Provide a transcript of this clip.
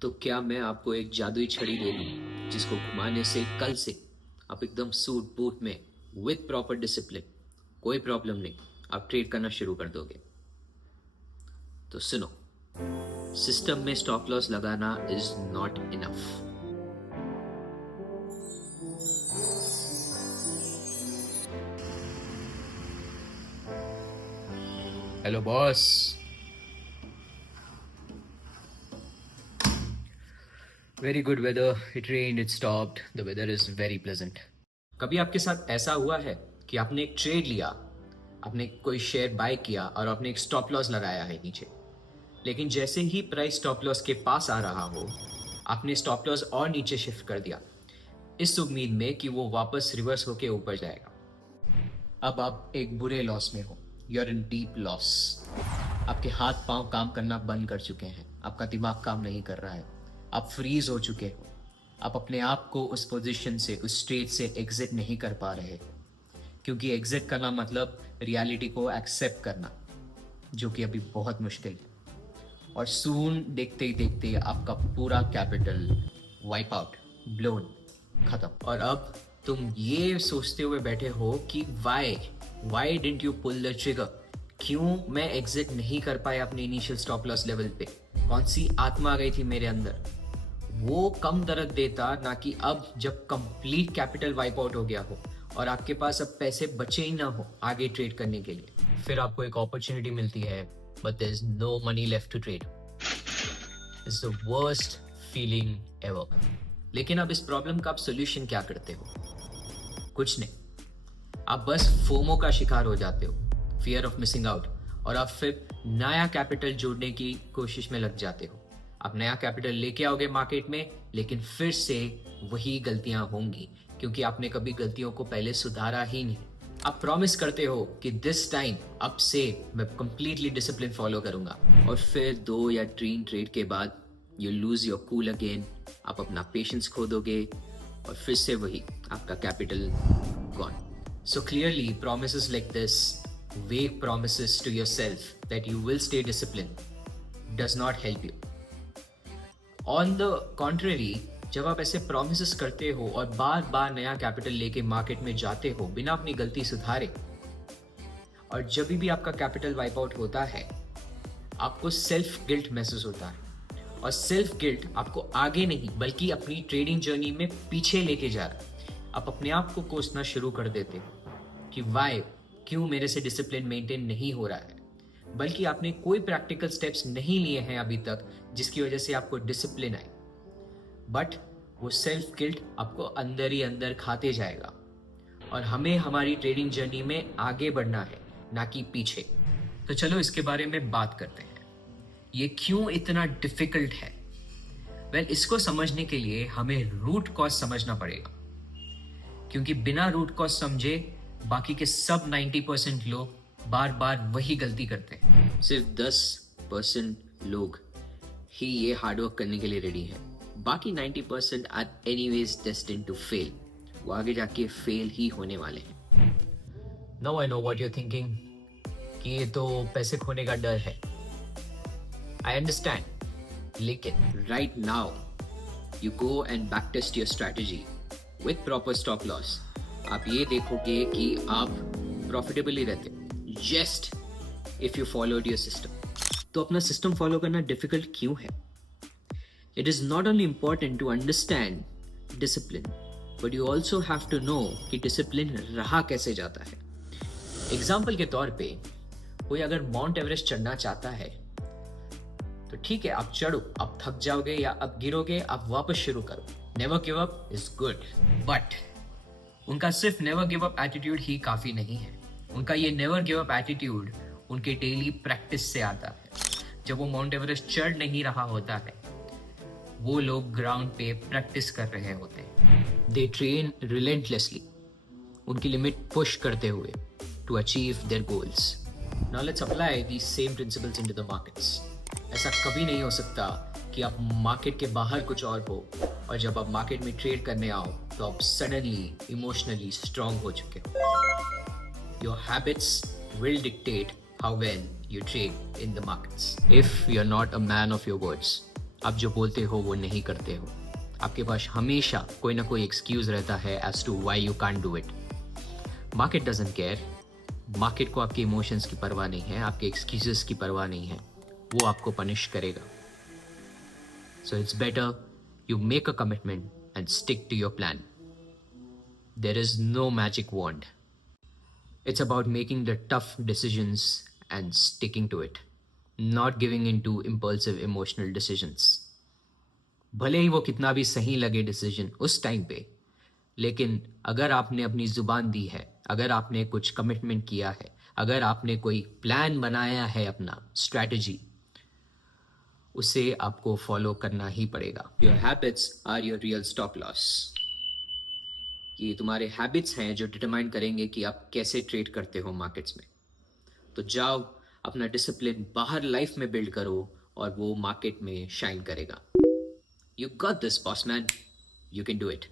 तो क्या मैं आपको एक जादुई छड़ी दे दूं जिसको घुमाने से कल से आप एकदम सूट बूट में विद प्रॉपर डिसिप्लिन, कोई प्रॉब्लम नहीं, आप ट्रेड करना शुरू कर दोगे। तो सुनो, सिस्टम में स्टॉप लॉस लगाना is not enough. Hello boss. Very good weather, it rained, it stopped, the weather is very pleasant. कभी आपके साथ ऐसा हुआ है कि आपने एक ट्रेड लिया, आपने कोई शेयर बाय किया और आपने एक स्टॉप लॉस लगाया है नीचे, लेकिन जैसे ही प्राइस स्टॉप लॉस के पास आ रहा हो, आपने स्टॉप लॉस और नीचे शिफ्ट कर दिया इस उम्मीद में कि वो वापस रिवर्स होके ऊपर जाएगा। अब आप एक बुरे लॉस में हो, you are in deep loss. आपके हाथ पांव काम करना बंद कर चुके हैं, आपका दिमाग काम नहीं कर रहा है, आप फ्रीज हो चुके हो, आप अपने आप को उस पोजीशन से, उस स्टेट से एग्जिट नहीं कर पा रहे, क्योंकि एग्जिट करना मतलब रियलिटी को एक्सेप्ट करना, जो कि अभी बहुत मुश्किल है। और सून देखते ही देखते आपका पूरा कैपिटल वाइप आउट, ब्लोन, खत्म। और अब तुम ये सोचते हुए बैठे हो कि why didn't you pull the trigger, क्यों मैं एग्जिट नहीं कर पाया अपने इनिशियल स्टॉप लॉस लेवल पे, कौन सी आत्मा आ गई थी मेरे अंदर। वो कम दर्द देता, ना कि अब जब कंप्लीट कैपिटल वाइप आउट हो गया हो और आपके पास अब पैसे बचे ही ना हो आगे ट्रेड करने के लिए। फिर आपको एक अपॉर्चुनिटी मिलती है, but there is no money left to trade. It's the worst feeling ever. लेकिन अब इस प्रॉब्लम का आप सोल्यूशन क्या करते हो? कुछ नहीं, आप बस फोमो का शिकार हो जाते हो, फियर ऑफ मिसिंग आउट, और आप फिर नया कैपिटल जोड़ने की कोशिश में लग जाते हो। आप नया कैपिटल लेके आओगे मार्केट में, लेकिन फिर से वही गलतियां होंगी, क्योंकि आपने कभी गलतियों को पहले सुधारा ही नहीं। आप प्रॉमिस करते हो कि दिस टाइम, अब से मैं कंप्लीटली डिसिप्लिन फॉलो करूंगा, और फिर 2 या 3 ट्रेड के बाद you lose your cool again, आप अपना पेशेंस खो दोगे और फिर से वही आपका capital gone. So clearly promises like this, vague promises to yourself that you will stay disciplined, does not help you. On the contrary, जब आप ऐसे promises करते हो और बार बार नया कैपिटल लेके मार्केट में जाते हो बिना अपनी गलती सुधारे, और जब भी आपका कैपिटल वाइप आउट होता है, आपको सेल्फ गिल्ट महसूस होता है, और सेल्फ गिल्ट आपको आगे नहीं बल्कि अपनी ट्रेडिंग जर्नी में पीछे लेके जा रहा है। आप अपने आप को कोसना शुरू कर देते हो कि वाई, क्यों मेरे से डिसिप्लिन मेंटेन नहीं हो रहा है, बल्कि आपने कोई प्रैक्टिकल स्टेप्स नहीं लिए हैं अभी तक जिसकी वजह से आपको डिसिप्लिन आए। बट वो सेल्फ गिल्ट आपको अंदर ही अंदर खाते जाएगा, और हमें हमारी ट्रेडिंग जर्नी में आगे बढ़ना है, ना कि पीछे। तो चलो इसके बारे में बात करते हैं, ये क्यों इतना डिफिकल्ट है। वेल, इसको समझने के लिए हमें रूट कॉज समझना पड़ेगा, क्योंकि बिना रूट कॉज समझे बाकी के सब 90% लोग बार बार वही गलती करते हैं। सिर्फ 10% लोग ही ये हार्डवर्क करने के लिए रेडी है, बाकी 90% are anyways destined to fail. वो आगे जाके फेल ही होने वाले हैं। Now I know what you are thinking कि ये तो पैसे खोने का डर है। आई अंडरस्टैंड, लेकिन right now you go and back test your strategy with proper stop loss. आप ये देखोगे कि आप प्रॉफिटेबली रहते हो just if you followed your system. तो अपना सिस्टम फॉलो करना डिफिकल्ट क्यों है? It is not only important to understand discipline, but you also have to know कि डिसिप्लिन रहा कैसे जाता है। एग्जाम्पल के तौर पे, कोई अगर माउंट एवरेस्ट चढ़ना चाहता है तो ठीक है, आप चढ़ो, आप थक जाओगे या आप गिरोगे, आप वापस शुरू करो। Never give up is good, but उनका सिर्फ नेवर गिव अप एटीट्यूड ही काफी नहीं है। उनका ये नेवर गिव अप एटीट्यूड उनके डेली प्रैक्टिस से आता है। जब वो माउंट एवरेस्ट चढ़ नहीं रहा होता है, वो लोग ग्राउंड पे प्रैक्टिस कर रहे होते हैं। दे ट्रेन रिलेंटलेसली, उनकी लिमिट पुश करते हुए to achieve their goals. Now let's apply these same principles into the markets. ऐसा कभी नहीं हो सकता कि आप मार्केट के बाहर कुछ और हो, और जब आप मार्केट में ट्रेड करने आओ तो आप सडनली इमोशनली स्ट्रांग हो चुके हो। Your habits will dictate how well you trade in the markets. If you're not a man of your words, आप जो बोलते हो वो नहीं करते हो। आपके पास हमेशा कोई ना कोई एक्सक्यूज रहता है as to why you can't do it. Market doesn't care. Market को आपके इमोशंस की परवाह नहीं है, आपके एक्सक्यूजेस की परवाह नहीं है, वो आपको पनिश करेगा। So it's better you make a commitment and stick to your plan. There is no magic wand. It's about making the tough decisions and sticking to it, not giving into impulsive emotional decisions. भले ही वो कितना भी सही लगे decision उस time पे, लेकिन अगर आपने अपनी जुबान दी है, अगर आपने कुछ कमिटमेंट किया है, अगर आपने कोई प्लान बनाया है, अपना स्ट्रैटेजी, उसे आपको फॉलो करना ही पड़ेगा। Your habits are your real stop loss. ये तुम्हारे हैबिट्स हैं जो डिटरमाइन करेंगे कि आप कैसे ट्रेड करते हो मार्केट्स में। तो जाओ अपना डिसिप्लिन बाहर लाइफ में बिल्ड करो और वो मार्केट में शाइन करेगा। You got this boss man, you can do it.